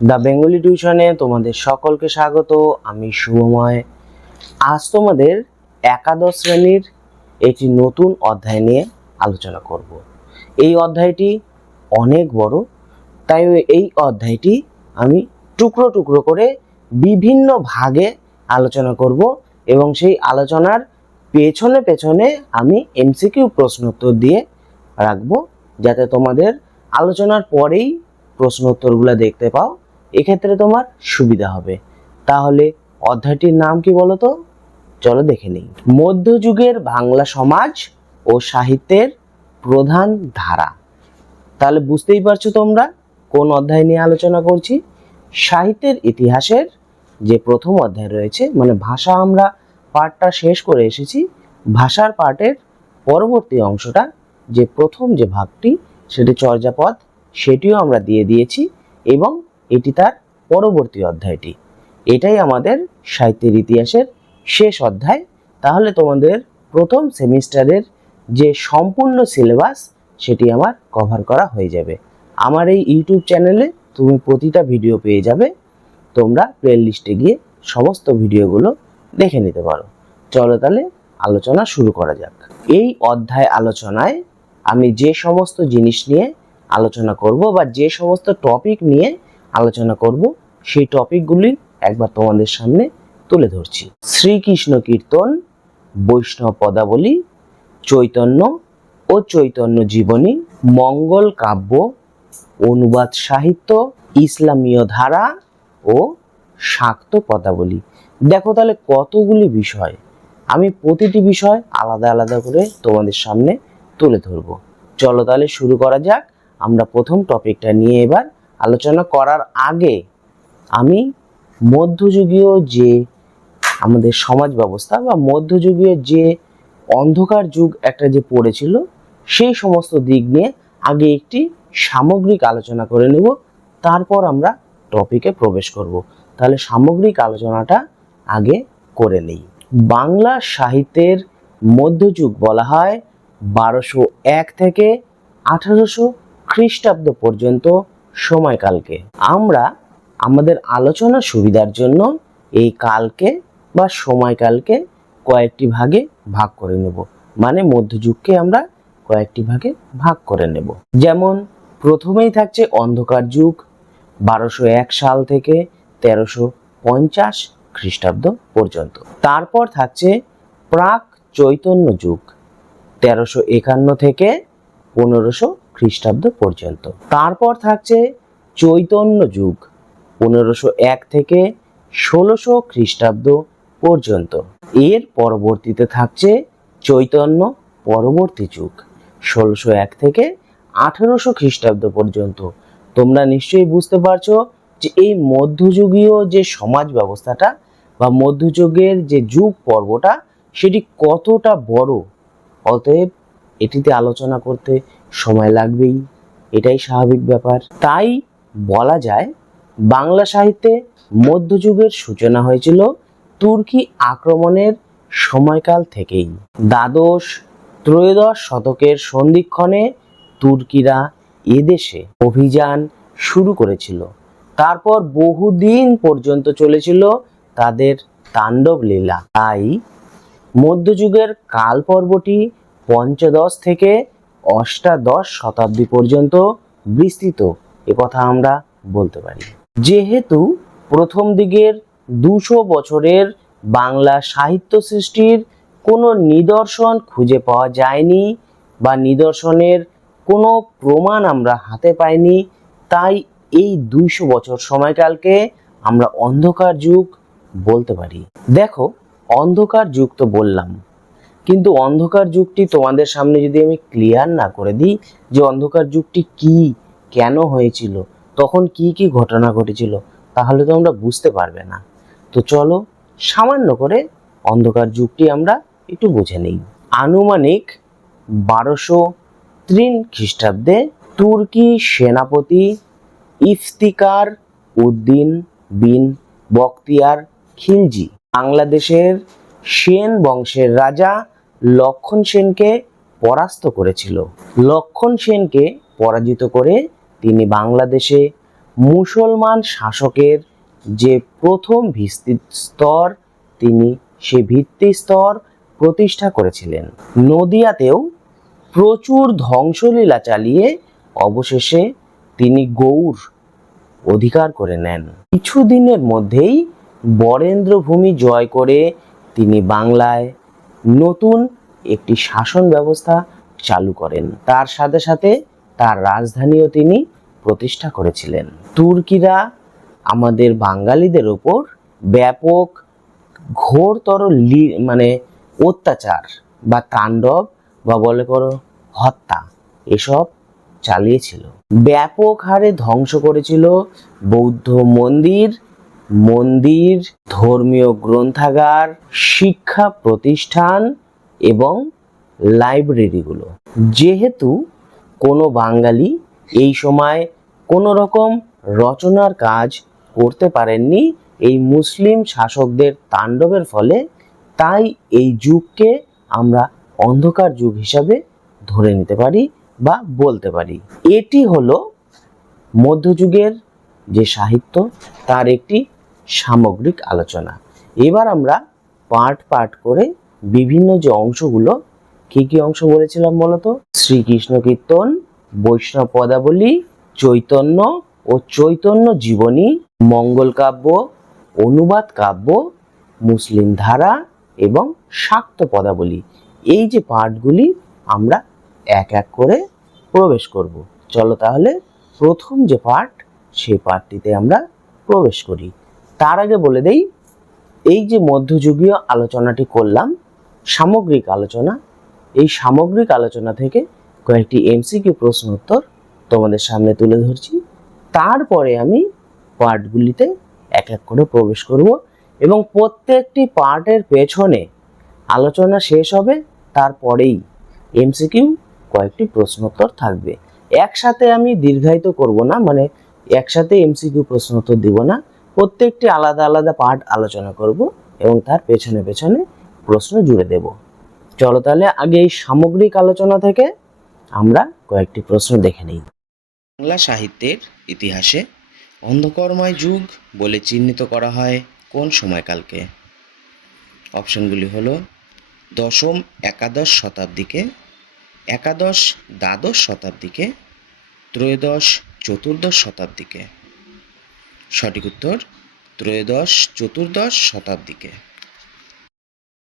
The Bengali টিউশনে তোমাদের সকলকে স্বাগত। আমি শুভময়। আজ তোমাদের একাদশ শ্রেণীর একটি নতুন অধ্যায় নিয়ে আলোচনা করব। এই অধ্যায়টি অনেক বড়, তাই এই অধ্যায়টি আমি টুকরো টুকরো করে বিভিন্ন ভাগে আলোচনা করব এবং সেই আলোচনার পেছনে পেছনে আমি এমসিকিউ প্রশ্ন উত্তর দিয়ে রাখবো, যাতে তোমাদের আলোচনার পরেই প্রশ্ন উত্তরগুলো দেখতে পাও। এক্ষেত্রে তোমার সুবিধা হবে। তাহলে অধ্যায়টির নাম কি বলো তো? চলো দেখে নিই। মধ্যযুগের বাংলা সমাজ ও সাহিত্যের প্রধান ধারা। তাহলে বুঝতেই পারছো তোমরা কোন অধ্যায় নিয়ে আলোচনা করছি। সাহিত্যের ইতিহাসের যে প্রথম অধ্যায় রয়েছে, মানে ভাষা, আমরা পার্টটা শেষ করে এসেছি। ভাষার পার্টের পরবর্তী অংশটা, যে প্রথম যে ভাগটি, সেটি চর্যাপদ, সেটিও আমরা দিয়ে দিয়েছি এবং এটি তার পরবর্তী অধ্যায়টি। এটাই আমাদের সাহিত্যের ইতিহাসের শেষ অধ্যায়। তাহলে তোমাদের প্রথম সেমিস্টারের যে সম্পূর্ণ সিলেবাস, সেটি আমার কভার করা হয়ে যাবে। আমার এই ইউটিউব চ্যানেলে তুমি প্রতিটা ভিডিও পেয়ে যাবে। তোমরা প্লে লিস্টে গিয়ে সমস্ত ভিডিওগুলো দেখে নিতে পারো। চলো তাহলে আলোচনা শুরু করা যাক। এই অধ্যায় আলোচনায় আমি যে সমস্ত জিনিস নিয়ে আলোচনা করব বা যে সমস্ত টপিক নিয়ে আলোচনা করব, সেই টপিকগুলি একবার তোমাদের সামনে তুলে ধরছি। শ্রীকৃষ্ণ কীর্তন, বৈষ্ণব পদাবলী, চৈতন্য ও চৈতন্য জীবনী, মঙ্গল কাব্য, অনুবাদ সাহিত্য, ইসলামীয় ধারা ও শাক্ত পদাবলী। দেখো তাহলে কতগুলি বিষয়, আমি প্রতিটি বিষয় আলাদা আলাদা করে তোমাদের সামনে তুলে ধরবো। চলো তাহলে শুরু করা যাক। আমরা প্রথম টপিকটা নিয়ে এবার আলোচনা করার আগে আমি মধ্যযুগীয় যে আমাদের সমাজ ব্যবস্থা বা মধ্যযুগীয় যে অন্ধকার যুগ একটা যে পড়েছিল, সেই সমস্ত দিক নিয়ে আগে একটি সামগ্রিক আলোচনা করে নেব, তারপর আমরা টপিকে প্রবেশ করব। তাহলে সামগ্রিক আলোচনাটা আগে করে নেই। বাংলা সাহিত্যের মধ্যযুগ বলা হয় 1201 থেকে 1800 খ্রিস্টাব্দ পর্যন্ত সময়কালকে। আমরা আমাদের আলোচনার সুবিধার জন্য এই কালকে বা সময়কালকে কয়েকটি ভাগে ভাগ করে নেব, মানে মধ্যযুগকে আমরা কয়েকটি ভাগে ভাগ করে নেব। যেমন প্রথমেই থাকছে অন্ধকার যুগ, 1201 সাল থেকে 1350 খ্রিস্টাব্দ পর্যন্ত। তারপর থাকছে প্রাক চৈতন্য যুগ, 1351 থেকে 1500 খ্রিস্টাব্দ পর্যন্ত। তারপর থাকছে চৈতন্য যুগ, 1501 থেকে 1600 খ্রিস্টাব্দ পর্যন্ত। এর পরবর্তীতে থাকছে চৈতন্য পরবর্তী যুগ, 1601 থেকে 1800 খ্রিস্টাব্দ পর্যন্ত। তোমরা নিশ্চয়ই বুঝতে পারছো যে এই মধ্যযুগীয় যে সমাজ ব্যবস্থাটা বা মধ্যযুগের যে যুগ পর্বটা, সেটি কতটা বড়। অতএব এটিতে আলোচনা করতে সময় লাগবেই, এটাই স্বাভাবিক ব্যাপার। তাই বলা যায় বাংলা সাহিত্যে মধ্যযুগের সূচনা হয়েছিল তুর্কি আক্রমণের সময়কাল থেকেই। দ্বাদশ ত্রয়োদশ শতকের সন্ধিক্ষণে তুর্কিরা এদেশে অভিযান শুরু করেছিল। তারপর বহুদিন পর্যন্ত চলেছিল তাদের তাণ্ডব লীলা। তাই মধ্যযুগের কাল পর্বটি পঞ্চদশ থেকে অষ্টাদশ শতাব্দী পর্যন্ত বিস্তৃত, একথা আমরা বলতে পারি। যেহেতু প্রথম দিকের 200 বছরের বাংলা সাহিত্য সৃষ্টির কোনো নিদর্শন খুঁজে পাওয়া যায়নি বা নিদর্শনের কোনো প্রমাণ আমরা হাতে পাইনি, তাই এই 200 বছর সময়কালকে আমরা অন্ধকার যুগ বলতে পারি। দেখো, অন্ধকার যুগ তো বললাম, কিন্তু অন্ধকার যুগটি তোমাদের সামনে যদি আমি ক্লিয়ার না করে দিই যে অন্ধকার যুগটি কি, কেন হয়েছিল, তখন কি কি ঘটনা ঘটেছিল, তাহলে তো আমরা বুঝতে পারবে না। তো চলো সামান্য করে অন্ধকার যুগটি আমরা একটু বুঝে নিই। আনুমানিক 1203 খ্রিস্টাব্দে তুর্কি সেনাপতি ইফতিকার উদ্দিন বিন বখতিয়ার খিলজি বাংলাদেশের সেন বংশের রাজা লক্ষণ সেনকে পরাস্ত করেছিল। লক্ষণ সেনকে পরাজিত করে তিনি বাংলাদেশে মুসলমান শাসকের যে প্রথম ভিত্তিস্তর তিনি সে ভিত্তিস্তর প্রতিষ্ঠা করেছিলেন। নদিয়াতেও প্রচুর ধ্বংসলীলা চালিয়ে অবশেষে তিনি গৌড় অধিকার করে নেন। কিছুদিনের মধ্যেই বরেন্দ্র ভূমি জয় করে তিনি বাংলায় নতুন একটি শাসন ব্যবস্থা চালু করেন। তার সাথে সাথে তার রাজধানীও তিনি প্রতিষ্ঠা করেছিলেন। তুর্কিরা আমাদের বাঙালিদের ওপর ব্যাপক ঘোরতর অত্যাচার বা তাণ্ডব বা বলে করো হত্যা এসব চালিয়েছিল। ব্যাপক হারে ধ্বংস করেছিল বৌদ্ধ মন্দির, ধর্মীয় গ্রন্থাগার, শিক্ষা প্রতিষ্ঠান এবং লাইব্রেরিগুলো। যেহেতু কোনো বাঙালি এই সময় কোনো রকম রচনার কাজ করতে পারেননি এই মুসলিম শাসকদের তাণ্ডবের ফলে, তাই এই যুগকে আমরা অন্ধকার যুগ হিসাবে ধরে নিতে পারি বা বলতে পারি। এটি হলো মধ্যযুগের যে সাহিত্য তার একটি সামগ্রিক আলোচনা। এবার আমরা পার্ট করে বিভিন্ন যে অংশগুলো, কি কি অংশ বলেছিলাম বলতো? শ্রীকৃষ্ণ কীর্তন, বৈষ্ণব পদাবলী, চৈতন্য ও চৈতন্য জীবনী, মঙ্গল কাব্য, অনুবাদ কাব্য, মুসলিম ধারা এবং শাক্ত পদাবলী, এই যে পাঠগুলি আমরা এক এক করে প্রবেশ করব। চলো তাহলে প্রথম যে পাঠ সেই পাঠটিতে আমরা প্রবেশ করি। তার আগে বলে দেই, এই যে মধ্যযুগীয় আলোচনাটি করলাম সামগ্রিক আলোচনা, এই সামগ্রিক আলোচনা থেকে কয়েকটি এমসিকিউ প্রশ্ন উত্তর তোমাদের সামনে তুলে ধরছি। তারপরে আমি পার্টগুলিতে এক এক করে প্রবেশ করব এবং প্রত্যেকটি পার্টের পেছনে আলোচনা শেষ হবে, তারপরেই এমসিকিউ কয়েকটি প্রশ্ন উত্তর থাকবে। একসাথে আমি দীর্ঘায়িত করব না, একসাথে এমসিকিউ প্রশ্ন উত্তর দিব না, প্রত্যেকটি আলাদা আলাদা পার্ট আলোচনা করব এবং তার পেছনে পেছনে প্রশ্ন জুড়ে দেব। চলো তাহলে আগে এই সামগ্রিক আলোচনা থেকে আমরা কয়েকটি প্রশ্ন দেখে নিই। বাংলা সাহিত্যের ইতিহাসে অন্ধকারময় যুগ বলে চিহ্নিত করা হয় কোন সময়কালকে? অপশনগুলি হলো দশম একাদশ শতাব্দীকে, একাদশ দ্বাদশ শতাব্দীকে, ত্রয়োদশ চতুর্দশ শতাব্দীকে। সঠিক উত্তর ত্রয়োদশ চতুর্দশ শতাব্দীকে।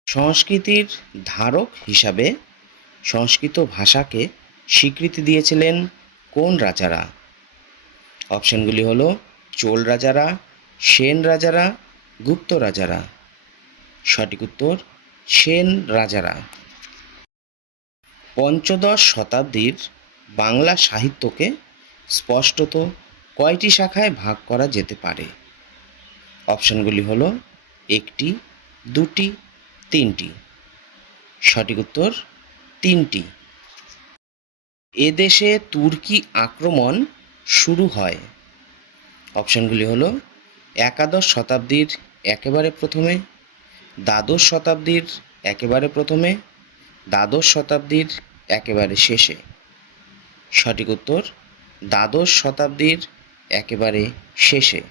সংস্কৃতির ধারক হিসাবে সংস্কৃত ভাষাকে স্বীকৃতি দিয়েছিলেন কোন রাজারা? অপশনগুলি হলো চোল রাজারা, সেন রাজারা, গুপ্ত রাজারা। সঠিক উত্তর সেন রাজারা। পঞ্চদশ শতাব্দীর বাংলা সাহিত্যকে স্পষ্টত কয়টি শাখায় ভাগ করা যেতে পারে? অপশনগুলি হলো একটি, দুটি, তিনটি। সঠিক উত্তর তিনটি। এদেশে তুর্কি আক্রমণ শুরু হয়। অপশনগুলি হলো একাদশ শতাব্দীর একেবারে প্রথমে, দ্বাদশ শতাব্দীর একেবারে প্রথমে, দ্বাদশ শতাব্দীর একেবারে শেষে। সঠিক উত্তর দ্বাদশ শতাব্দীর একেবারে শেষে।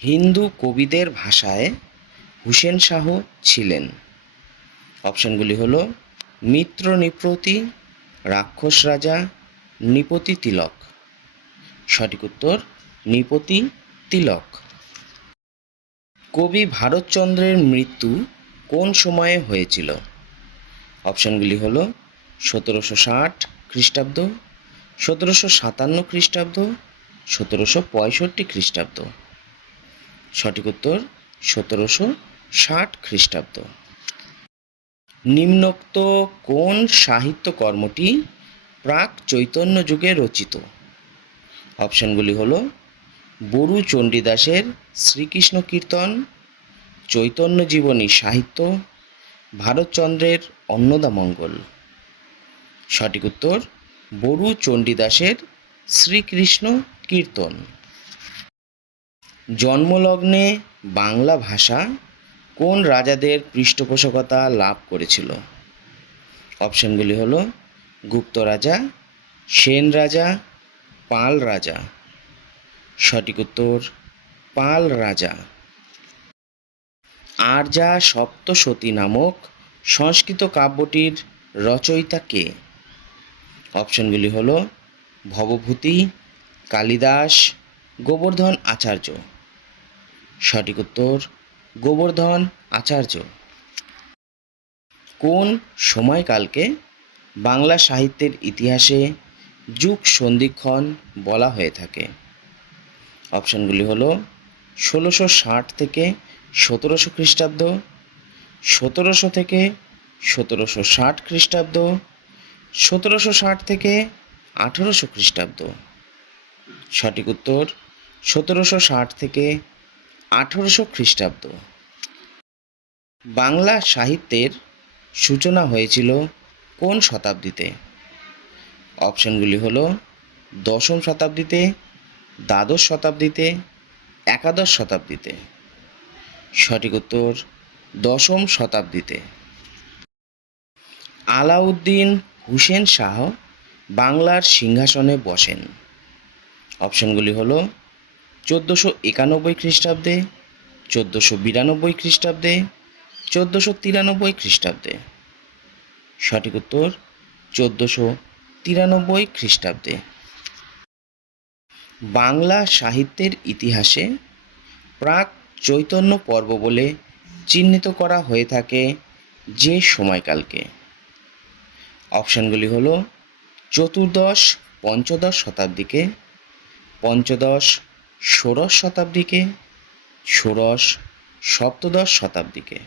হিন্দু কবিদের ভাষায় হুসেন শাহ ছিলেন। অপশনগুলি হলো মিত্র নৃপতি, রাক্ষস রাজা, নৃপতি তিলক। সঠিক উত্তর নৃপতি তিলক। কবি ভারতচন্দ্রের মৃত্যু কোন সময়ে হয়েছিল? অপশনগুলি হলো 1760 খ্রিস্টাব্দ, 1757 খ্রিস্টাব্দ, 1765 খ্রিস্টাব্দ। সঠিক উত্তর 1760 খ্রিস্টাব্দ। নিম্নোক্ত কোন সাহিত্যকর্মটি প্রাক চৈতন্য যুগে রচিত? অপশনগুলি হলো বড়ু চণ্ডীদাসের শ্রীকৃষ্ণ কীর্তন, চৈতন্য জীবনী সাহিত্য, ভারতচন্দ্রের অন্নদামঙ্গল। সঠিক উত্তর বড়ু চণ্ডীদাসের শ্রীকৃষ্ণ কীর্তন। জন্মলগ্নে বাংলা ভাষা কোন রাজাদের পৃষ্ঠপোষকতা লাভ করেছিল? অপশনগুলি হলো গুপ্ত রাজা, সেন রাজা, পাল রাজা। সঠিক উত্তর পাল রাজা। আর্যা সপ্তসতী নামক সংস্কৃত কাব্যটির রচয়িতা কে? অপশনগুলি হল ভবভূতি, কালিদাস, গোবর্ধন আচার্য। সঠিক উত্তর গোবর্ধন আচার্য। কোন সময়কালকে বাংলা সাহিত্যের ইতিহাসে যুগ সন্ধিক্ষণ বলা হয়ে থাকে? অপশনগুলি হল 1660 থেকে 1700 খ্রিস্টাব্দ, 1700 থেকে 1760 খ্রিস্টাব্দ, 1760 থেকে 1800 খ্রিস্টাব্দ। সঠিক উত্তর 1760 থেকে 1800 খ্রিস্টাব্দ। বাংলা সাহিত্যের সূচনা হয়েছিল কোন শতাব্দীতে? অপশনগুলি হল দশম শতাব্দীতে, দ্বাদশ শতাব্দীতে, একাদশ শতাব্দীতে। সঠিক উত্তর দশম শতাব্দীতে। আলাউদ্দিন হুসেন শাহ বাংলার সিংহাসনে বসেন। অপশনগুলি হল 1491 খ্রিস্টাব্দে, 1492 খ্রিস্টাব্দে, 1493 খ্রিস্টাব্দে। সঠিক উত্তর 1493 খ্রিস্টাব্দে। বাংলা সাহিত্যের ইতিহাসে প্রাক চৈতন্য পর্ব বলে চিহ্নিত করা হয়ে থাকে যে সময়কালকে? অপশানগুলি হল চতুর্দশ পঞ্চদশ শতাব্দীকে, পঞ্চদশ ষোড়শ শতাব্দীকে, ষোড়শ সপ্তদশ শতাব্দীকে।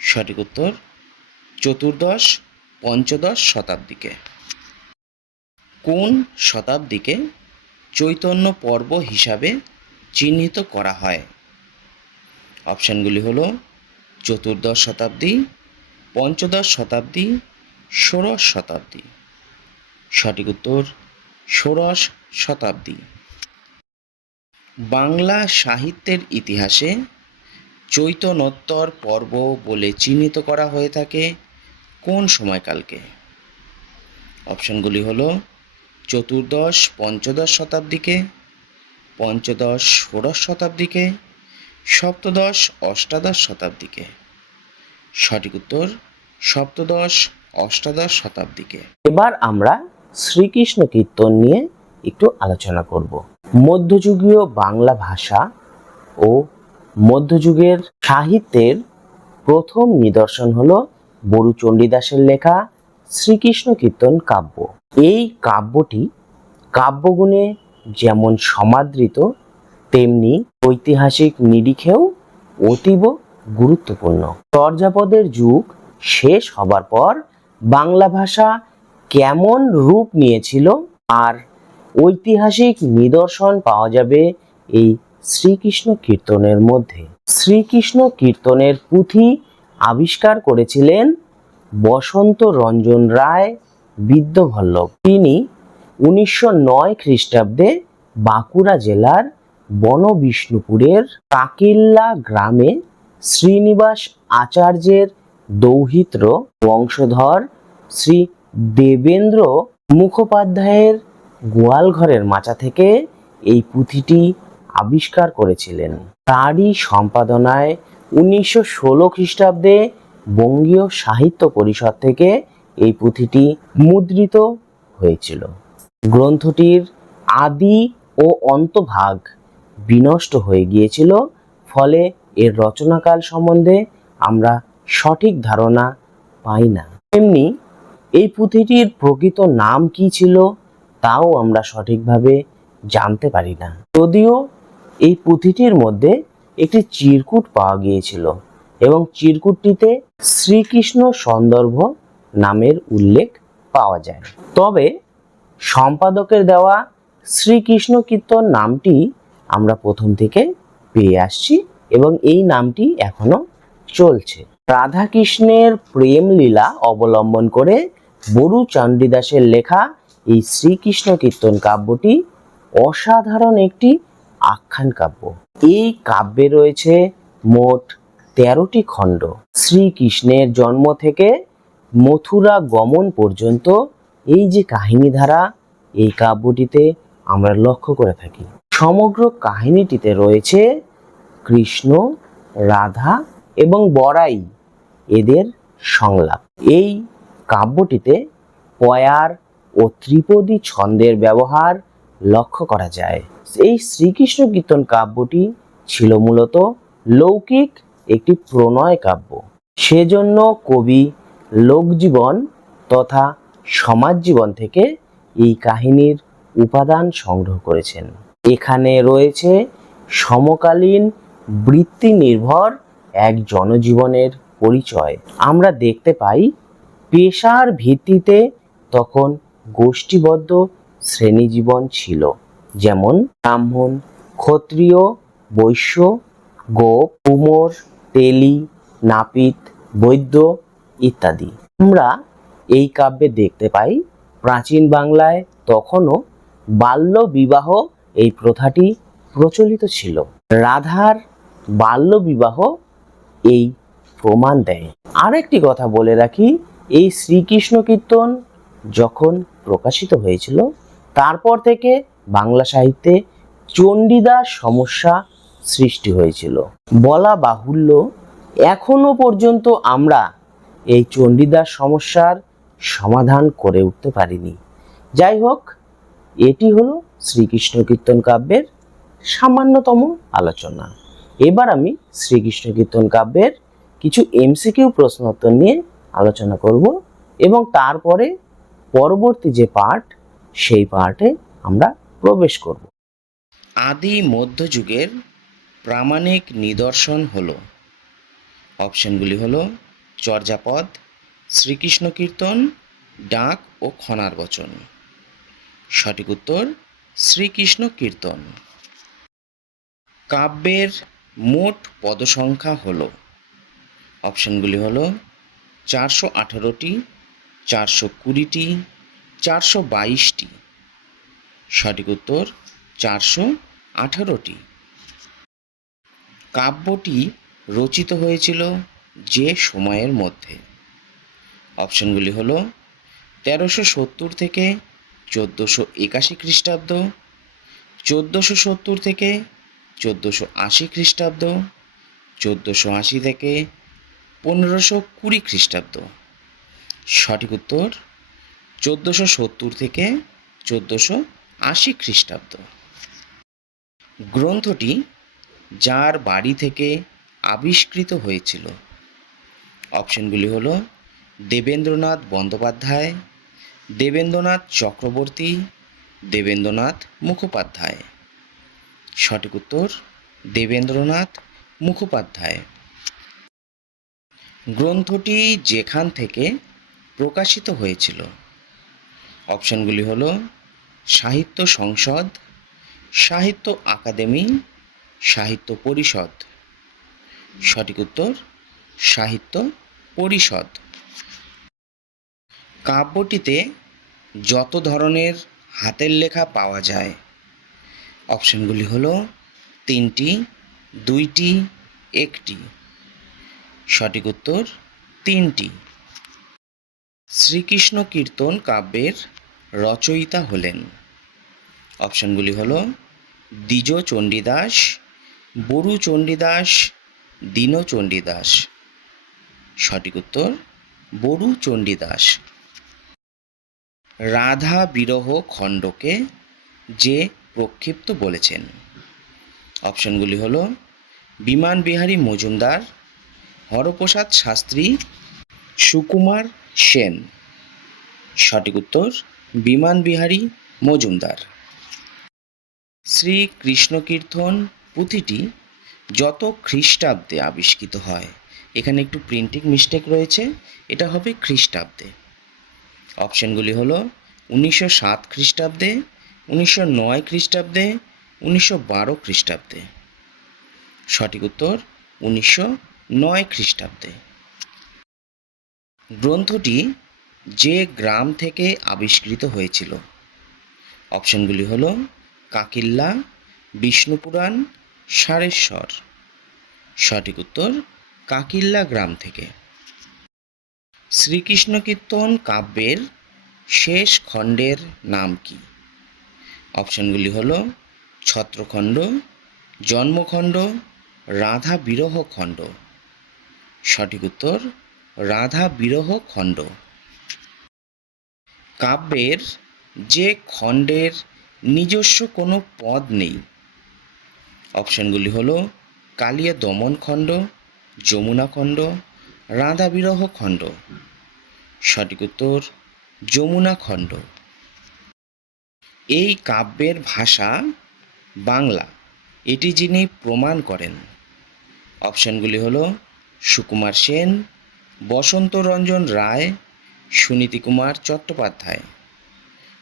সঠিক উত্তর চতুর্দশ পঞ্চদশ শতাব্দীকে। কোন শতাব্দীকে চৈতন্য পর্ব হিসাবে চিহ্নিত করা হয়? অপশানগুলি হল চতুর্দশ শতাব্দী, পঞ্চদশ শতাব্দী, ষোড়শ শতাব্দী। সঠিক উত্তর ষোড়শ শতাব্দী। বাংলা সাহিত্যের ইতিহাসে চৈতন্যোত্তর পর্ব বলে চিহ্নিত করা হয়ে থাকে কোন সময়কালকে? অপশনগুলি হল চতুর্দশ পঞ্চদশ শতাব্দীকে, পঞ্চদশ ষোড়শ শতাব্দীকে, সপ্তদশ অষ্টাদশ শতাব্দীকে। সঠিক উত্তর সপ্তদশ অষ্টাদশ শতাব্দীকে। এবার আমরা শ্রীকৃষ্ণ কীর্তন নিয়ে একটু আলোচনা করব। মধ্যযুগীয় বাংলা ভাষা ও মধ্যযুগের সাহিত্যের প্রথম নিদর্শন হলো বড়ু চণ্ডীদাসের লেখা শ্রীকৃষ্ণ কীর্তন কাব্য। এই কাব্যটি কাব্যগুণে যেমন সমাদৃত তেমনি ঐতিহাসিক নিরিখেও অতীব গুরুত্বপূর্ণ। চর্যাপদের যুগ শেষ হবার পর বাংলা ভাষা কেমন রূপ নিয়েছিল আর ঐতিহাসিক নিদর্শন পাওয়া যাবে এই শ্রীকৃষ্ণ কীর্তনের মধ্যে। শ্রীকৃষ্ণ কীর্তনের পুঁথি আবিষ্কার করেছিলেন বসন্ত রঞ্জন রায় বিদ্যভল্লভ। তিনি 1909 খ্রিস্টাব্দে বাঁকুড়া জেলার বনবিষ্ণুপুরের কাকিল্লা গ্রামে শ্রীনিবাস আচার্যের দৌহিত্র বংশধর শ্রী দেবেন্দ্র মুখোপাধ্যায়ের গোয়ালঘরের মাচা থেকে এই পুঁথিটি আবিষ্কার করেছিলেন। তারই সম্পাদনায় 1916 খ্রিস্টাব্দে বঙ্গীয় সাহিত্য পরিষদ থেকে এই পুঁথিটি মুদ্রিত হয়েছিল। গ্রন্থটির আদি ও অন্তভাগ বিনষ্ট হয়ে গিয়েছিল, ফলে এর রচনাকাল সম্বন্ধে আমরা সঠিক ধারণা পাই না। তেমনি এই পুঁথিটির প্রকৃত নাম কি ছিল তাও আমরা সঠিকভাবে জানতে পারি না। যদিও এই পুঁথিটির মধ্যে একটি চিরকুট পাওয়া গিয়েছিল এবং চিরকুটটিতে শ্রীকৃষ্ণ সন্দর্ভ নামের উল্লেখ পাওয়া যায়। তবে সম্পাদকের দেওয়া শ্রীকৃষ্ণ কীর্তন নামটি আমরা প্রথম থেকে পেয়ে আসছি এবং এই নামটি এখনো চলছে। রাধাকৃষ্ণের প্রেম লীলা অবলম্বন করে বড়ু চণ্ডীদাসের লেখা এই শ্রীকৃষ্ণ কীর্তন কাব্যটি অসাধারণ একটি আখ্যান কাব্য। এই কাব্যে রয়েছে মোট 13টি খণ্ড। শ্রীকৃষ্ণের জন্ম থেকে মথুরা গমন পর্যন্ত এই যে কাহিনী ধারা এই কাব্যটিতে আমরা লক্ষ্য করে থাকি। সমগ্র কাহিনীটিতে রয়েছে কৃষ্ণ, রাধা এবং বড়াই এদের সংলাপ। এই কাব্যটিতে পয়ার ও ত্রিপদী ছন্দের ব্যবহার লক্ষ্য করা যায়। এই শ্রীকৃষ্ণ কীর্তন কাব্যটি ছিল মূলত লৌকিক একটি প্রণয় কাব্য। সেজন্য কবি লোকজীবন তথা সমাজ জীবন থেকে এই কাহিনীর উপাদান সংগ্রহ করেছেন। এখানে রয়েছে সমকালীন বৃত্তি নির্ভর এক জনজীবনের পরিচয়। আমরা দেখতে পাই পেশার ভিত্তিতে তখন গোষ্ঠীবদ্ধ শ্রেণীজীবন ছিল, যেমন ব্রাহ্মণ, ক্ষত্রিয়, বৈশ্য, গোপ, কুমোর, তেলি, নাপিত, বৈদ্য ইত্যাদি। আমরা এই কাব্যে দেখতে পাই প্রাচীন বাংলায় তখনও বাল্য বিবাহ এই প্রথাটি প্রচলিত ছিল। রাধার বাল্য বিবাহ এই প্রমাণ দেয়। আরেকটি কথা বলে রাখি, এই শ্রীকৃষ্ণ কীর্তন যখন প্রকাশিত হয়েছিল তারপর থেকে বাংলা সাহিত্যে চণ্ডীদাস সমস্যা সৃষ্টি হয়েছিল। বলা বাহুল্য এখনো পর্যন্ত আমরা এই চণ্ডীদাস সমস্যার সমাধান করে উঠতে পারিনি। যাই হোক, এটি হলো শ্রীকৃষ্ণ কীর্তন কাব্যের সামান্যতম আলোচনা। এবার আমি শ্রীকৃষ্ণ কীর্তন কাব্যের কিছু এমসিকিউ প্রশ্নোত্তর নিয়ে আলোচনা করব এবং তারপরে পরবর্তী যে পার্ট সেই পার্টে আমরা প্রবেশ করব। আদি মধ্যযুগের প্রামাণিক নিদর্শন হলো, অপশনগুলি হলো চর্যাপদ, শ্রীকৃষ্ণ কীর্তন, ডাক ও খনার বচন। সঠিক উত্তর শ্রীকৃষ্ণ কীর্তন। কাব্যের মোট পদসংখ্যা হলো, অপশনগুলি হলো 418টি, 420টি, 422টি। সঠিক উত্তর 418টি। কাব্যটি রচিত হয়েছিল যে সময়ের মধ্যে, অপশনগুলি হলো 1370 থেকে 1481 খ্রিস্টাব্দ, 1470 থেকে 1480 খ্রিস্টাব্দ, 1480 থেকে 1520 খ্রিস্টাব্দ। সঠিক উত্তর 1470 থেকে 1480 খ্রিস্টাব্দ। গ্রন্থটি যার বাড়ি থেকে আবিষ্কৃত হয়েছিল, অপশনগুলি হলো দেবেন্দ্রনাথ বন্দ্যোপাধ্যায়, দেবেন্দ্রনাথ চক্রবর্তী, দেবেন্দ্রনাথ মুখোপাধ্যায়। সঠিক উত্তর দেবেন্দ্রনাথ মুখোপাধ্যায়। গ্রন্থটি যেখান থেকে প্রকাশিত হয়েছিল, অপশনগুলি হলো সাহিত্য সংসদ, সাহিত্য আকাদেমি, সাহিত্য পরিষদ। সঠিক উত্তর সাহিত্য পরিষদ। কাব্যটিতে যত ধরনের হাতের লেখা পাওয়া যায়, অপশনগুলি হলো 3টি, 2টি, 1টি। সঠিক উত্তর 3টি। শ্রীকৃষ্ণ কীর্তন কাব্যের রচয়িতা হলেন, অপশনগুলি হলো দ্বিজ চণ্ডীদাস, বরু চণ্ডীদাস, দীন চণ্ডীদাস। সঠিক উত্তর বরু চণ্ডীদাস। রাধা বিরহ খণ্ডকে যে প্রক্ষিপ্ত বলেছেন, অপশনগুলি হলো বিমান বিহারী মজুমদার, হরপ্রসাদ শাস্ত্রী, সুকুমার সেন। সঠিক উত্তর বিমান বিহারী মজুমদার। শ্রীকৃষ্ণ কীর্তন পুঁথিটি যত খ্রিস্টাব্দে আবিষ্কৃত হয়, এখানে একটু প্রিন্টিং মিস্টেক রয়েছে, এটা হবে খ্রিস্টাব্দে। অপশনগুলি হলো 1907 খ্রিস্টাব্দে, 1909 খ্রিস্টাব্দে, 1912 খ্রিস্টাব্দে। সঠিক উত্তর 1909 খ্রিস্টাব্দে। গ্রন্থটি যে গ্রাম থেকে আবিষ্কৃত হয়েছিল, অপশনগুলি হলো কাকিল্যা, বিষ্ণুপুরাণ, সারেশ্বর। সঠিক উত্তর কাকিল্যা গ্রাম থেকে। শ্রীকৃষ্ণ কীর্তন কাব্যের শেষ খণ্ডের নাম কি, অপশনগুলি হলো ছত্রখণ্ড, জন্মখণ্ড, রাধা বিরহ খণ্ড। সঠিক উত্তর রাধা বিরহ খণ্ড। কাব্যের যে খণ্ডের নিজস্ব কোনো পদ নেই, অপশনগুলি হলো কালিয়া দমন খণ্ড, যমুনা খণ্ড, রাধা বিরহ খণ্ড। সঠিক উত্তর যমুনা খণ্ড। এই কাব্যের ভাষা বাংলা, এটি যিনি প্রমাণ করেন, অপশনগুলি হলো সুকুমার সেন, বসন্ত রঞ্জন রায়, সুনীতি কুমার চট্টোপাধ্যায়।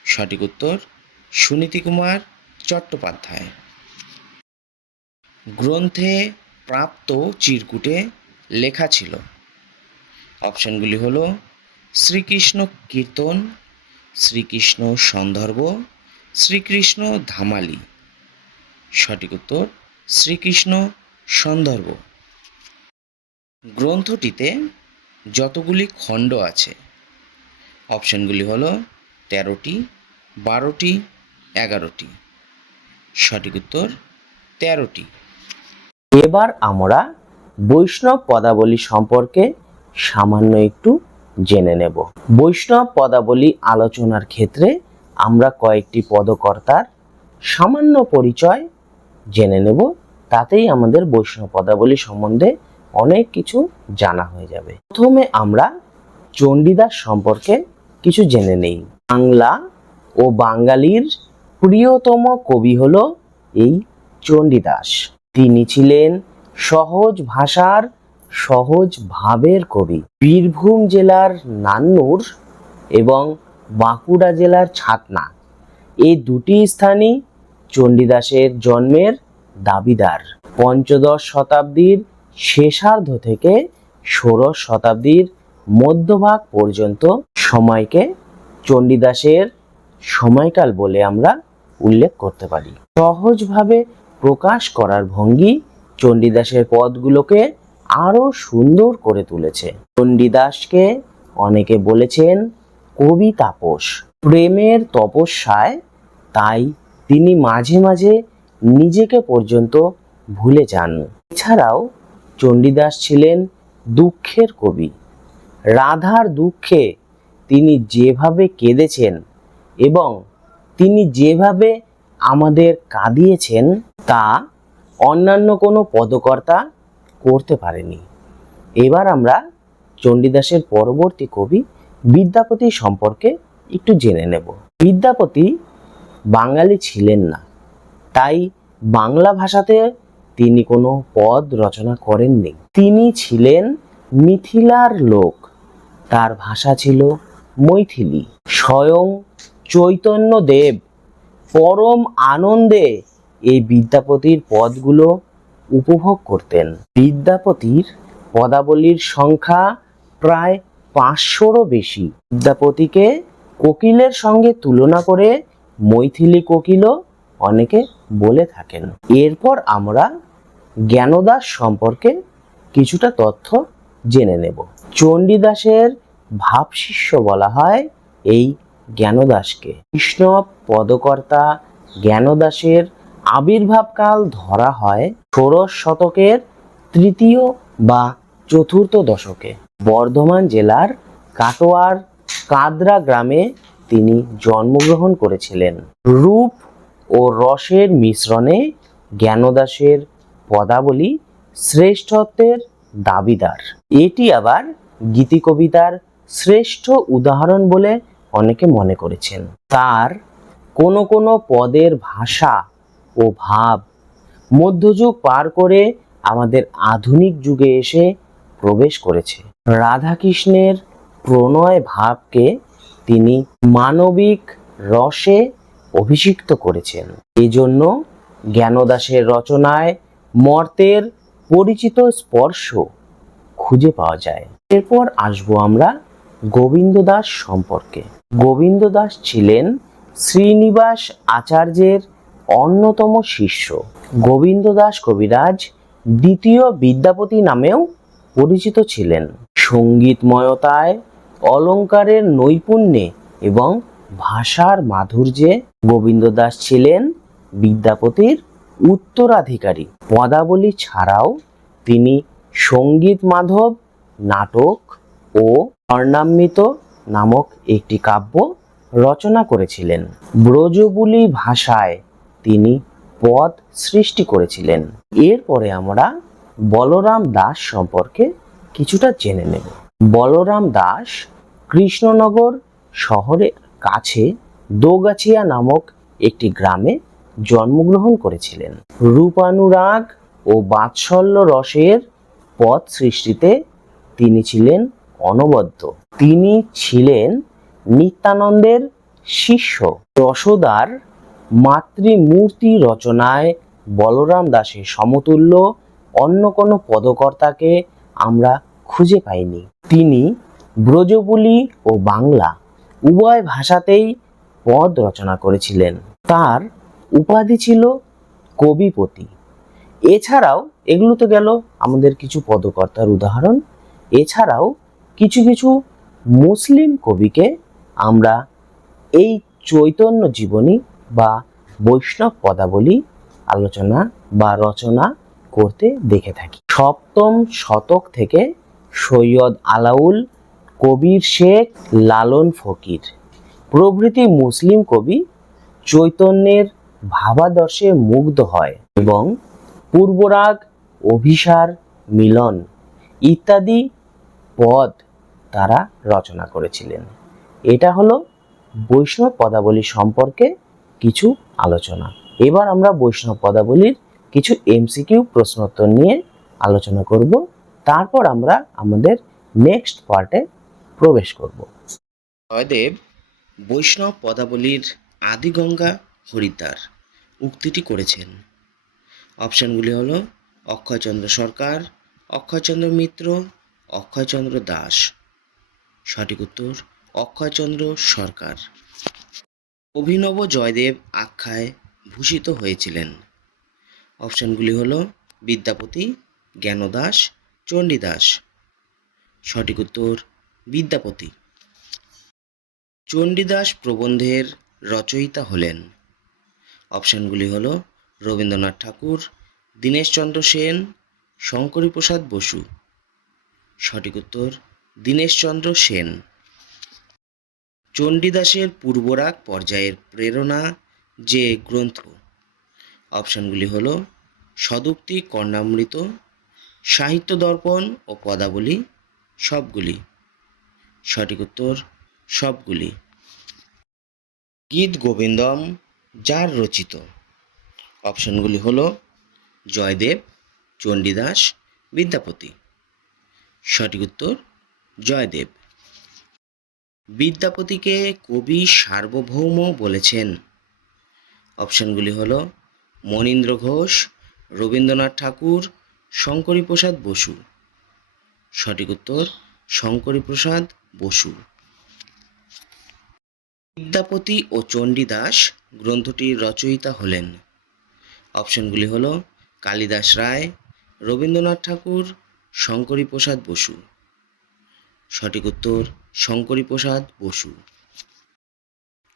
সঠিক উত্তর সুনীতি কুমার চট্টোপাধ্যায়। গ্রন্থে প্রাপ্ত চিরকুটে লেখা ছিল, অপশনগুলি হলো শ্রীকৃষ্ণ কীর্তন, শ্রীকৃষ্ণ সন্দর্ভ, শ্রীকৃষ্ণ ধামালি। সঠিক উত্তর শ্রীকৃষ্ণ সন্দর্ভ। গ্রন্থটিতে যতগুলি খণ্ড আছে, অপশনগুলি হলো 13টি, 12টি, 11টি। সঠিক উত্তর 13টি। এবার আমরা বৈষ্ণব পদাবলী সম্পর্কে সামান্য একটু জেনে নেব। বৈষ্ণব পদাবলী আলোচনার ক্ষেত্রে আমরা কয়েকটি পদকর্তার সামান্য পরিচয় জেনে নেব, তাতেই আমাদের বৈষ্ণব পদাবলী সম্বন্ধে অনেক কিছু জানা হয়ে যাবে। প্রথমে আমরা চণ্ডীদাস সম্পর্কে কিছু জেনে নেই। বাংলা ও বাঙালির প্রিয়তম কবি হলো এই চণ্ডীদাস। তিনি ছিলেন সহজ ভাষার, সহজ ভাবের কবি। বীরভূম জেলার নান্নুর এবং বাঁকুড়া জেলার ছাতনা, এই দুটি স্থানই চণ্ডীদাসের জন্মের দাবিদার। পঞ্চদশ শতাব্দীর শেষার্ধ থেকে ষোড়শ শতাব্দীর মধ্যভাগ পর্যন্ত সময়কে চণ্ডীদাসের সময়কাল বলে আমরা উল্লেখ করতে পারি। সহজভাবে প্রকাশ করার ভঙ্গি চণ্ডীদাসের পদগুলোকে আরো সুন্দর করে তুলেছে। চণ্ডীদাসকে অনেকে বলেছেন কবি তাপস। প্রেমের তপস্যায় তাই তিনি মাঝে মাঝে নিজেকে পর্যন্ত ভুলে যান। এছাড়াও চণ্ডীদাস ছিলেন দুঃখের কবি। রাধার দুঃখে তিনি যেভাবে কেঁদেছেন এবং তিনি যেভাবে আমাদের কাঁদিয়েছেন তা অন্যান্য কোনো পদকর্তা করতে পারেনি। এবার আমরা চণ্ডীদাসের পরবর্তী কবি বিদ্যাপতি সম্পর্কে একটু জেনে নেব। বিদ্যাপতি বাঙালি ছিলেন না, তাই বাংলা ভাষাতে তিনি কোনো পদ রচনা করেননি। তিনি ছিলেন মিথিলার লোক, তার ভাষা ছিল মৈথিলি। স্বয়ং চৈতন্যদেব পরম আনন্দে এই বিদ্যাপতির পদগুলো উপভোগ করতেন। বিদ্যাপতির পদাবলীর সংখ্যা প্রায় 500রও বেশি। বিদ্যাপতিকে কোকিলের সঙ্গে তুলনা করে মৈথিলি কোকিলও অনেকে বলে থাকেন। এরপর আমরা জ্ঞানদাস সম্পর্কে কিছুটা তথ্য জেনে নেব। চণ্ডীদাসের ভাবশিষ্য বলা হয় এই জ্ঞানদাসকে। বৈষ্ণব পদকর্তা জ্ঞানদাসের আবির্ভাবকাল ধরা হয় ষোড়শ শতকের তৃতীয় বা চতুর্থ দশকে। বর্ধমান জেলার কাটোয়ার কাদরা গ্রামে তিনি জন্মগ্রহণ করেছিলেন। রূপ ও রসের মিশ্রণে জ্ঞানদাসের পদাবলী শ্রেষ্ঠত্বের দাবিদার। এটি আবার গীতি কবিতার শ্রেষ্ঠ উদাহরণ বলে অনেকে মনে করেছেন। তার কোনো কোনো পদের ভাষা ও ভাব মধ্যযুগ পার করে আমাদের আধুনিক যুগে এসে প্রবেশ করেছে। রাধাকৃষ্ণের প্রণয় ভাবকে তিনি মানবিক রসে অভিষিক্ত করেছেন। এজন্য জ্ঞানদাসের রচনায় মর্তের পরিচিত স্পর্শ খুঁজে পাওয়া যায়। এরপর আসবো আমরা গোবিন্দ দাস সম্পর্কে। গোবিন্দ দাস ছিলেন শ্রীনিবাস আচার্যের অন্যতম শিষ্য। গোবিন্দ দাস কবিরাজ দ্বিতীয় বিদ্যাপতি নামেও পরিচিত ছিলেন। সঙ্গীতময়তায়, অলঙ্কারের নৈপুণ্যে এবং ভাষার মাধুর্যে গোবিন্দ দাস ছিলেন বিদ্যাপতির উত্তরাধিকারী। পদাবলী ছাড়াও তিনি সঙ্গীত মাধব, নাটক ও স্বর্ণামৃত নামক একটি কাব্য রচনা করেছিলেন। ব্রজবুলি ভাষায় তিনি পদ সৃষ্টি করেছিলেন। এরপরে আমরা বলরাম দাস সম্পর্কে কিছুটা জেনে নেব। বলরাম দাস কৃষ্ণনগর শহরের কাছে দোগাছিয়া নামক একটি গ্রামে জন্মগ্রহণ করেছিলেন। রূপানুরাগ ও বাৎসল্য রসের পদ সৃষ্টিতে তিনি ছিলেন অনবদ্য। তিনি ছিলেন নিত্যানন্দের শিষ্য। যশোদার মাতৃমূর্তি রচনায় বলরাম দাসের সমতুল্য অন্য কোনো পদকর্তাকে আমরা খুঁজে পাইনি। তিনি ব্রজবুলি ও বাংলা উভয় ভাষাতেই পদ রচনা করেছিলেন। তার উপাধি ছিল কবিপতি। এছাড়াও এগুলো তো গেল আমাদের কিছু পদকর্তার উদাহরণ। এছাড়াও কিছু কিছু মুসলিম কবিকে আমরা এই চৈতন্য জীবনী বা বৈষ্ণব পদাবলী আলোচনা বা রচনা করতে দেখে থাকি। সপ্তম শতক থেকে সৈয়দ আলাউল কবির শেখ, লালন ফকির প্রভৃতি মুসলিম কবি চৈতন্যের ভাবাদর্শে মুগ্ধ হয় এবং পূর্বরাগ, অভিসার, মিলন ইত্যাদি পদ তারা রচনা করেছিলেন। এটা হলো বৈষ্ণব পদাবলী সম্পর্কে কিছু আলোচনা। এবার আমরা বৈষ্ণব পদাবলীর কিছু এমসিকিউ প্রশ্নোত্তর নিয়ে আলোচনা করব। তারপর আমরা আমাদের নেক্সট পার্টে প্রবেশ করব। জয়দেব বৈষ্ণব পদাবলীর আদিগঙ্গা হরিদ্বার উক্তিটি করেছেন। অপশানগুলি হলো অক্ষয়চন্দ্র সরকার, অক্ষয়চন্দ্র মিত্র, অক্ষয়চন্দ্র দাস। সঠিক উত্তর অক্ষয়চন্দ্র সরকার। অভিনব জয়দেব আখ্যায় ভূষিত হয়েছিলেন। অপশানগুলি হলো বিদ্যাপতি, জ্ঞানদাস, চণ্ডীদাস। সঠিক উত্তর বিদ্যাপতি। চণ্ডীদাস প্রবন্ধের রচয়িতা হলেন। অপশানগুলি হলো রবীন্দ্রনাথ ঠাকুর, দীনেশচন্দ্র সেন, শঙ্করীপ্রসাদ বসু। সঠিক উত্তর দীনেশচন্দ্র সেন। চণ্ডীদাসের পূর্বরাগ পর্যায়ের প্রেরণা যে গ্রন্থ। অপশানগুলি হলো সদুক্তি, কর্ণামৃত, সাহিত্য দর্পণ ও পদাবলী, সবগুলি। সঠিক উত্তর সবগুলি। গীত গোবিন্দম যার রচিত। অপশানগুলি হলো জয়দেব, চণ্ডীদাস, বিদ্যাপতি। সঠিক উত্তর জয়দেব। বিদ্যাপতিকে কবি সার্বভৌম বলেছেন। অপশানগুলি হলো মনীন্দ্র ঘোষ, রবীন্দ্রনাথ ঠাকুর, শঙ্করীপ্রসাদ বসু। সঠিক উত্তর শঙ্করীপ্রসাদ বসু। বিদ্যাপতি ও চণ্ডীদাস গ্রন্থটির রচয়িতা হলেন। অপশানগুলি হলো কালিদাস রায়, রবীন্দ্রনাথ ঠাকুর, শঙ্করীপ্রসাদ বসু। সঠিক উত্তর শঙ্করীপ্রসাদ বসু।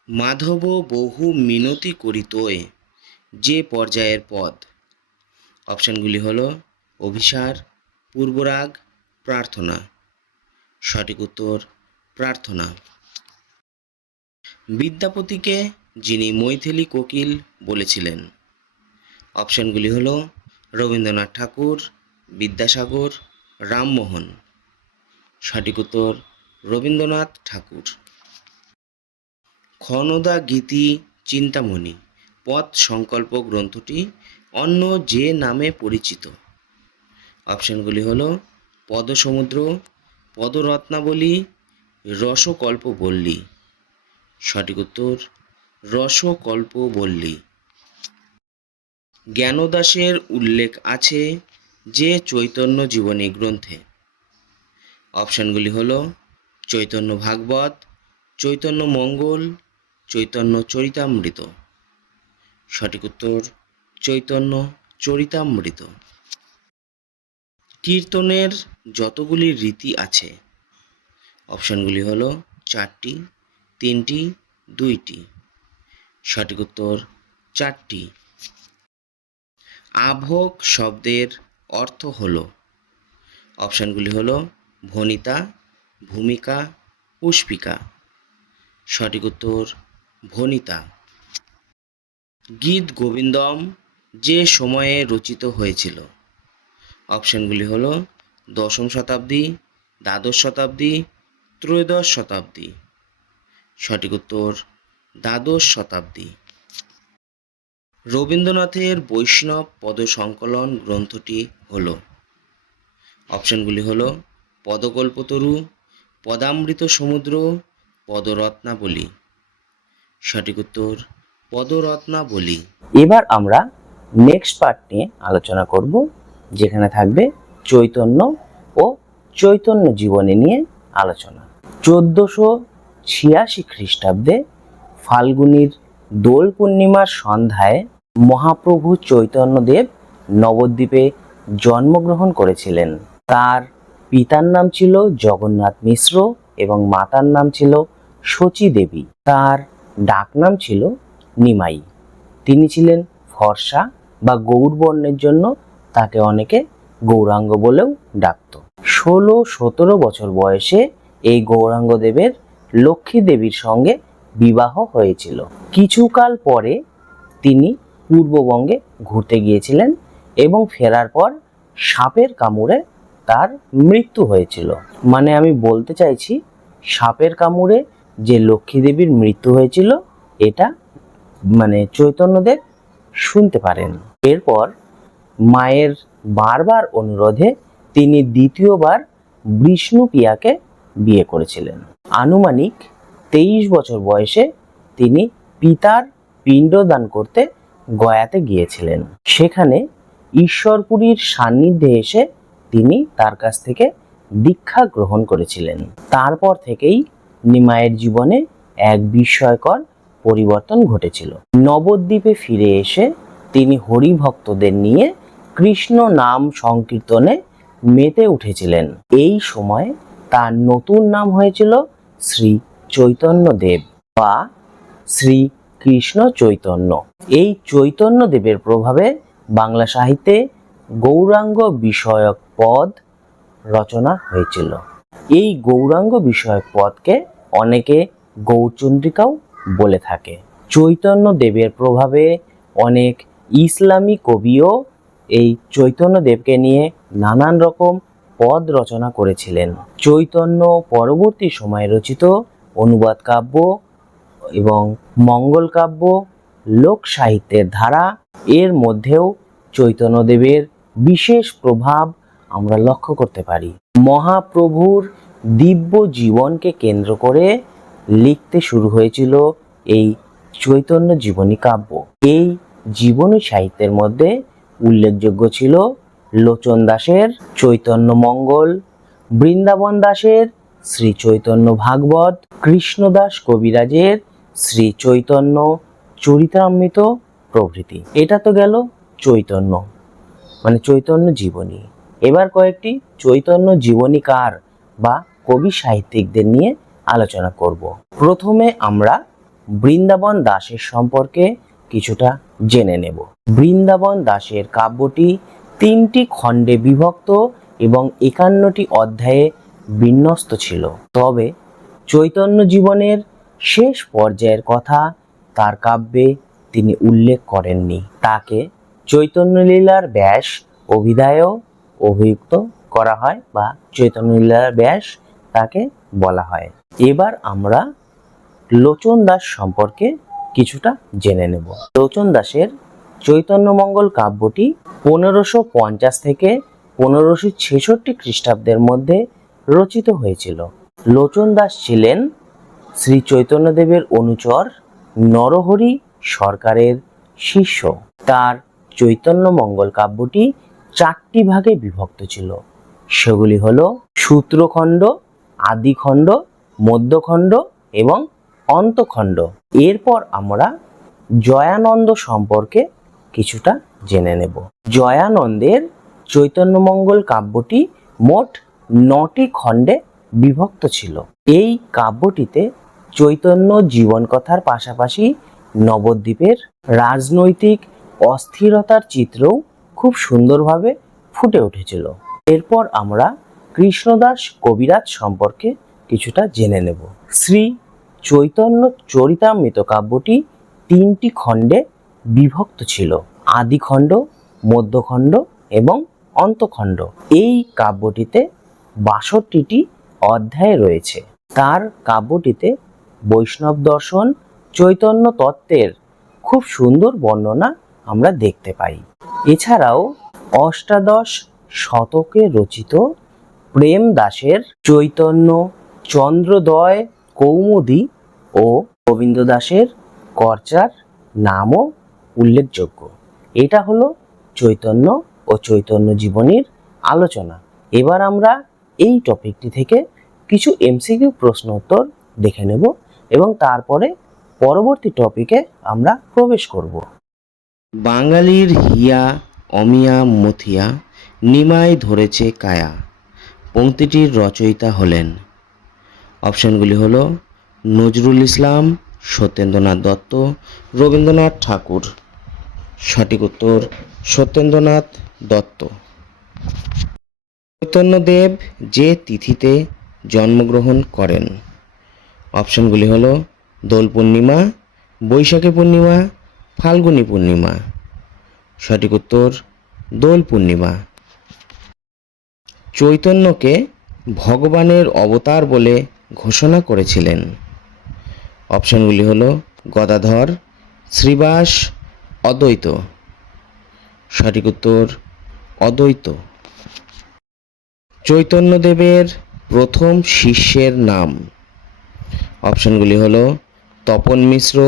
মাধব বহু মিনতি করিতোয় যে পর্যায়ের পদ। অপশানগুলি হলো অভিসার, পূর্বরাগ, প্রার্থনা। সঠিক উত্তর প্রার্থনা। বিদ্যাপতিকে যিনি মৈথিলী কোকিল বলেছিলেন। অপশানগুলি হলো রবীন্দ্রনাথ ঠাকুর, বিদ্যাসাগর, রামমোহন। সঠিক উত্তর রবীন্দ্রনাথ ঠাকুর। ক্ষণদা গীতি চিন্তামণি পদ সংকল্প গ্রন্থটি অন্য যে নামে পরিচিত। অপশানগুলি হলো পদসমুদ্র, পদরত্নাবলী, রসকল্পবল্লী। সঠিক উত্তর রসকল্পবল্লী। জ্ঞানদাসের উল্লেখ আছে যে চৈতন্য জীবনী গ্রন্থে। অপশানগুলি হলো চৈতন্য ভাগবত, চৈতন্য মঙ্গল, চৈতন্য চরিতামৃত। সঠিক উত্তর চৈতন্য চরিতামৃত। কীর্তনের যতগুলি রীতি আছে। অপশানগুলি হলো 4টি, 3টি, 2টি। সঠিক উত্তর 4টি। আভোগ শব্দের অর্থ হলো, অপশানগুলি হলো ভনিতা, ভূমিকা, পুষ্পিকা। সঠিক উত্তর ভনিতা। গীত গোবিন্দম যে সময়ে রচিত হয়েছিল, অপশানগুলি হলো দশম শতাব্দী, দ্বাদশ শতাব্দী, ত্রয়োদশ শতাব্দী। সঠিক উত্তর দ্বাদশ শতাব্দী। রবীন্দ্রনাথের বৈষ্ণব পদসংকলন গ্রন্থটি হল, অপশানগুলি হল পদকল্পতরু, পদামৃত সমুদ্র, পদরত্নাবলী। সঠিক উত্তর পদরত্নাবলী। এবার আমরা নেক্সট পার্ট নিয়ে আলোচনা করব, যেখানে থাকবে চৈতন্য ও চৈতন্য জীবনী নিয়ে আলোচনা। 1486 খ্রিস্টাব্দে ফাল্গুনীর দোল পূর্ণিমার সন্ধ্যায় মহাপ্রভু চৈতন্যদেব নবদ্বীপে জন্মগ্রহণ করেছিলেন। তার পিতার নাম ছিল জগন্নাথ মিশ্র এবং মাতার নাম ছিল শচী দেবী। তার ডাকনাম ছিল নিমাই। তিনি ছিলেন ফর্সা বা গৌরবর্ণের জন্য তাকে অনেকে গৌরাঙ্গ বলেও ডাকত। 16-17 বছর বয়সে এই গৌরাঙ্গ দেবের লক্ষ্মী দেবীর সঙ্গে বিবাহ হয়েছিল। কিছুকাল পরে তিনি পূর্ববঙ্গে ঘুরতে গিয়েছিলেন এবং ফেরার পর সাপের কামড়ে তার মৃত্যু হয়েছিল। মানে আমি বলতে চাইছি, সাপের কামড়ে যে লক্ষ্মী দেবীর মৃত্যু হয়েছিল এটা মানে চৈতন্যদেব শুনতে পারেন। এরপর মায়ের বারবার অনুরোধে তিনি দ্বিতীয়বার বিষ্ণুপ্রিয়াকে বিয়ে করেছিলেন। আনুমানিক 23 বছর বয়সে তিনি পিতার পিণ্ডদান করতে গয়াতে গিয়েছিলেন। সেখানে ঈশ্বরপুরীর সান্নিধ্যে এসে তিনি তার কাছ থেকে দীক্ষা গ্রহণ করেছিলেন। তারপর থেকেই নিমাইয়ের জীবনে এক বিস্ময়কর পরিবর্তন ঘটেছিল। নবদ্বীপে ফিরে এসে তিনি হরিভক্তদের নিয়ে কৃষ্ণ নাম সংকীর্তনে মেতে উঠেছিলেন। এই সময় তার নতুন নাম হয়েছিল শ্রী চৈতন্যদেব বা শ্রী কৃষ্ণ চৈতন্য। এই চৈতন্যদেবের প্রভাবে বাংলা সাহিত্যে গৌরাঙ্গ বিষয়ক পদ রচনা হয়েছিল। এই গৌরাঙ্গ বিষয়ক পদকে অনেকে গৌরচন্দ্রিকাও বলে থাকে। চৈতন্যদেবের প্রভাবে অনেক ইসলামী কবিও এই চৈতন্যদেবকে নিয়ে নানান রকম পদ রচনা করেছিলেন। চৈতন্য পরবর্তী সময়ে রচিত অনুবাদ কাব্য এবং মঙ্গল কাব্য, লোক সাহিত্যের ধারা, এর মধ্যেও চৈতন্যদেবের বিশেষ প্রভাব আমরা লক্ষ্য করতে পারি। মহাপ্রভুর দিব্য জীবনকে কেন্দ্র করে লিখতে শুরু হয়েছিল এই চৈতন্য জীবনী কাব্য। এই জীবনী সাহিত্যের মধ্যে উল্লেখযোগ্য ছিল লোচন দাসের চৈতন্য মঙ্গল, বৃন্দাবন দাসের শ্রী চৈতন্য ভাগবত, কৃষ্ণদাস কবিরাজের শ্রী চৈতন্য চরিতামৃত প্রভৃতি। এটা তো গেল চৈতন্য মানে চৈতন্য জীবনী। এবার কয়েকটি চৈতন্য জীবনীকার বা কবি সাহিত্যিকদের নিয়ে আলোচনা করব। প্রথমে আমরা বৃন্দাবন দাসের সম্পর্কে কিছুটা জেনে নেব। বৃন্দাবন দাসের কাব্যটি 3টি খণ্ডে বিভক্ত এবং 51টি অধ্যায়ে বিন্যস্ত ছিল। তবে চৈতন্য জীবনের শেষ পর্যায়ের কথা তার কাব্যে তিনি উল্লেখ করেননি। তাকে চৈতন্যলীলার ব্যাস অভিধায়ও অভিযুক্ত করা হয় বা চৈতন্যলীলার ব্যাস তাকে বলা হয়। এবার আমরা লোচন দাস সম্পর্কে কিছুটা জেনে নেব। লোচন দাসের চৈতন্যমঙ্গল কাব্যটি 1550 থেকে 1566 খ্রিস্টাব্দের মধ্যে রচিত হয়েছিল। লোচন দাস ছিলেন শ্রী চৈতন্যদেবের অনুচর নরহরি সরকারের শিষ্য। তার চৈতন্যমঙ্গল কাব্যটি 4টি ভাগে বিভক্ত ছিল। সেগুলি হলো সূত্রখণ্ড, আদিখণ্ড, মধ্যখণ্ড এবং অন্তখণ্ড। এরপর আমরা জয়ানন্দ সম্পর্কে কিছুটা জেনে নেব। জয়ানন্দের চৈতন্যমঙ্গল কাব্যটি মোট 9টি খণ্ডে বিভক্ত ছিল। এই কাব্যটিতে চৈতন্য জীবন কথার পাশাপাশি নবদ্বীপের রাজনৈতিক অস্থিরতার চিত্রও খুব সুন্দরভাবে ফুটে উঠেছিল। এরপর আমরা কৃষ্ণদাস কবিরাজ সম্পর্কে কিছুটা জেনে নেব। শ্রী চৈতন্য চরিতামৃত কাব্যটি 3টি খণ্ডে বিভক্ত ছিল: আদিখণ্ড, মধ্যখণ্ড এবং অন্তখণ্ড। এই কাব্যটিতে 62টি অধ্যায় রয়েছে। তার কাব্যটিতে বৈষ্ণব দর্শন, চৈতন্য তত্ত্বের খুব সুন্দর বর্ণনা আমরা দেখতে পাই। এছাড়াও অষ্টাদশ শতকে রচিত প্রেমদাসের চৈতন্য চন্দ্রোদয় কৌমুদী ও গোবিন্দ দাসের করচার নামও উল্লেখযোগ্য। এটা হলো চৈতন্য ও চৈতন্য জীবনীর আলোচনা। এবার আমরা এই টপিকটি থেকে কিছু এমসিকিউ প্রশ্ন উত্তর দেখে নেব এবং তারপরে পরবর্তী টপিকে আমরা প্রবেশ করব। বাঙালির হিয়া অমিয়া মথিয়া নিমাই ধরেছে কায়া পংক্তিটির রচয়িতা হলেন। অপশনগুলি হলো নজরুল ইসলাম, সত্যেন্দ্রনাথ দত্ত, রবীন্দ্রনাথ ঠাকুর। সঠিক উত্তর সত্যেন্দ্রনাথ দত্ত। চৈতন্যদেব যে তিথিতে জন্মগ্রহণ করেন? অপশনগুলি হলো দোল পূর্ণিমা, বৈশাখী পূর্ণিমা, ফাল্গুনী পূর্ণিমা। সঠিক উত্তর দোল পূর্ণিমা। চৈতন্যকে ভগবানের অবতার বলে ঘোষণা করেছিলেন? অপশনগুলি হলো গদাধর, শ্রীবাস, অদ্বৈত। সঠিক উত্তর অদ্বৈত। চৈতন্যদেবের প্রথম শিষ্যের নাম? অপশনগুলি হলো তপন মিশ্র,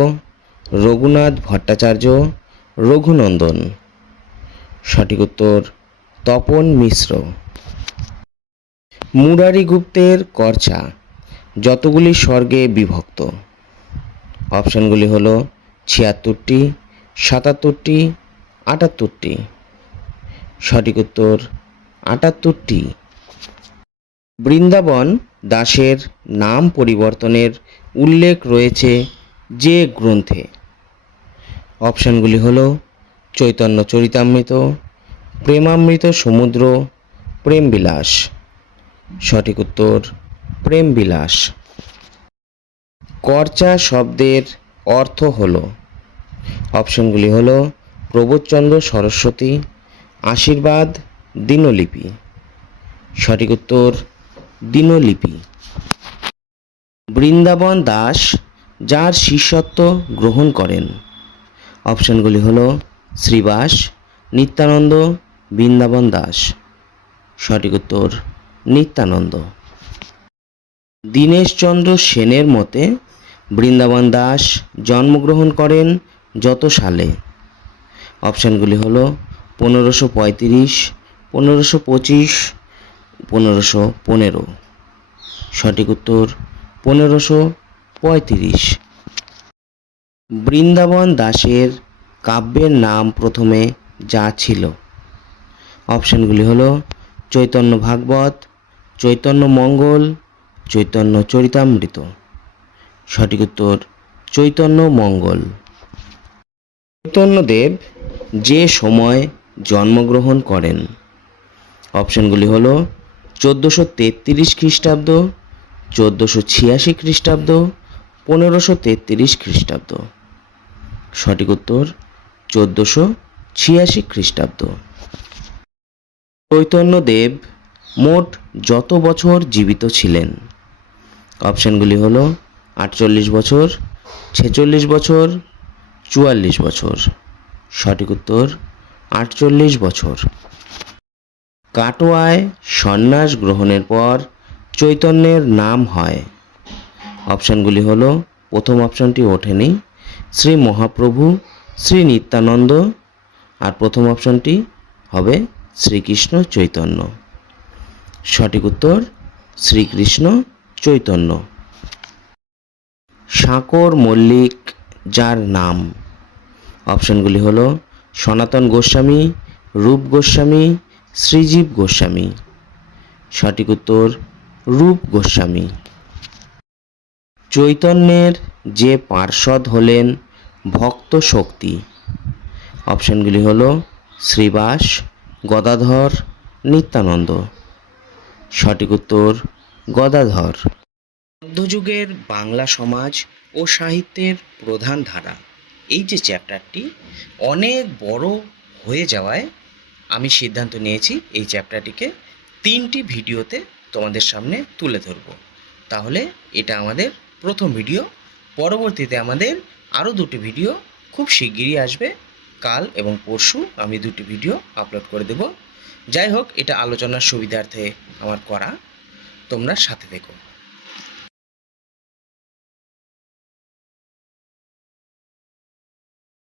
রঘুনাথ ভট্টাচার্য, রঘুনন্দন। সঠিক উত্তর তপন মিশ্র। মুরারি গুপ্তের করচা যতগুলি স্বর্গে বিভক্ত? অপশনগুলি হলো 76টি, 77টি, 78টি। সঠিক উত্তর 78টি। বৃন্দাবন দাসের নাম পরিবর্তনের উল্লেখ রয়েছে যে গ্রন্থে? অপশনগুলি হলো চৈতন্য চরিতামৃত, প্রেমামৃত সমুদ্র, প্রেমবিলাস। সঠিক উত্তর প্রেমবিলাস। করচা শব্দের অর্থ হলো? অপশনগুলি হলো প্রবোধচন্দ্র সরস্বতী, আশীর্বাদ, দিনলিপি। সঠিক উত্তর দিনলিপি। বৃন্দাবন দাস যার শিষ্যত্ব গ্রহণ করেন? অপশনগুলি হলো শ্রীবাস, নিত্যানন্দ, বৃন্দাবন দাস। সঠিক উত্তর নিত্যানন্দ। দীনেশচন্দ্র সেনের মতে বৃন্দাবন দাস জন্মগ্রহণ করেন যত সালে? অপশানগুলি হলো 1535, 1525, 1515। সঠিক উত্তর 1535। বৃন্দাবন দাসের কাব্যের নাম প্রথমে যা ছিল? অপশানগুলি হলো চৈতন্য ভাগবত, চৈতন্য মঙ্গল, চৈতন্য চরিতামৃত। সঠিক উত্তর চৈতন্য মঙ্গল। চৈতন্যদেব যে সময় জন্মগ্রহণ করেন? অপশনগুলি হলো 1433 খ্রিস্টাব্দ, 1486 খ্রিস্টাব্দ, 1533 খ্রিস্টাব্দ। সঠিক উত্তর 1486 খ্রিস্টাব্দ। চৈতন্যদেব মোট যত বছর জীবিত ছিলেন? অপশানগুলি হলো 48 বছর, 46 বছর, 44 বছর। সঠিক উত্তর 48 বছর। কাটোয়ায় সন্ন্যাস গ্রহণের পর চৈতন্যের নাম হয়? অপশানগুলি হলো, প্রথম অপশানটি ওঠেনি, শ্রী মহাপ্রভু, শ্রী নিত্যানন্দ, আর প্রথম অপশানটি হবে শ্রীকৃষ্ণ চৈতন্য। সঠিক উত্তর শ্রীকৃষ্ণ চৈতন্য। সাঁকর মল্লিক যার নাম? অপশানগুলি হলো সনাতন গোস্বামী, রূপ গোস্বামী, শ্রীজীব গোস্বামী। সঠিক উত্তর রূপ গোস্বামী। চৈতন্যের যে পার্ষদ হলেন ভক্ত শক্তি? অপশানগুলি হলো শ্রীবাস, গদাধর, নিত্যানন্দ। সঠিক উত্তর গদাধর। মধ্যযুগের বাংলা সমাজ ও সাহিত্যের প্রধান ধারা, এই যে চ্যাপ্টারটি অনেক বড় হয়ে যাওয়ায় আমি সিদ্ধান্ত নিয়েছি এই চ্যাপ্টারটিকে 3টি ভিডিওতে তোমাদের সামনে তুলে ধরব। তাহলে এটা আমাদের প্রথম ভিডিও। পরবর্তীতে আমাদের আরও 2টি ভিডিও খুব শিগগিরই আসবে। কাল এবং পরশু আমি 2টি ভিডিও আপলোড করে দেব। যাই হোক, এটা আলোচনার সুবিধার্থে আমার করা, তোমরা সাথে থেকো।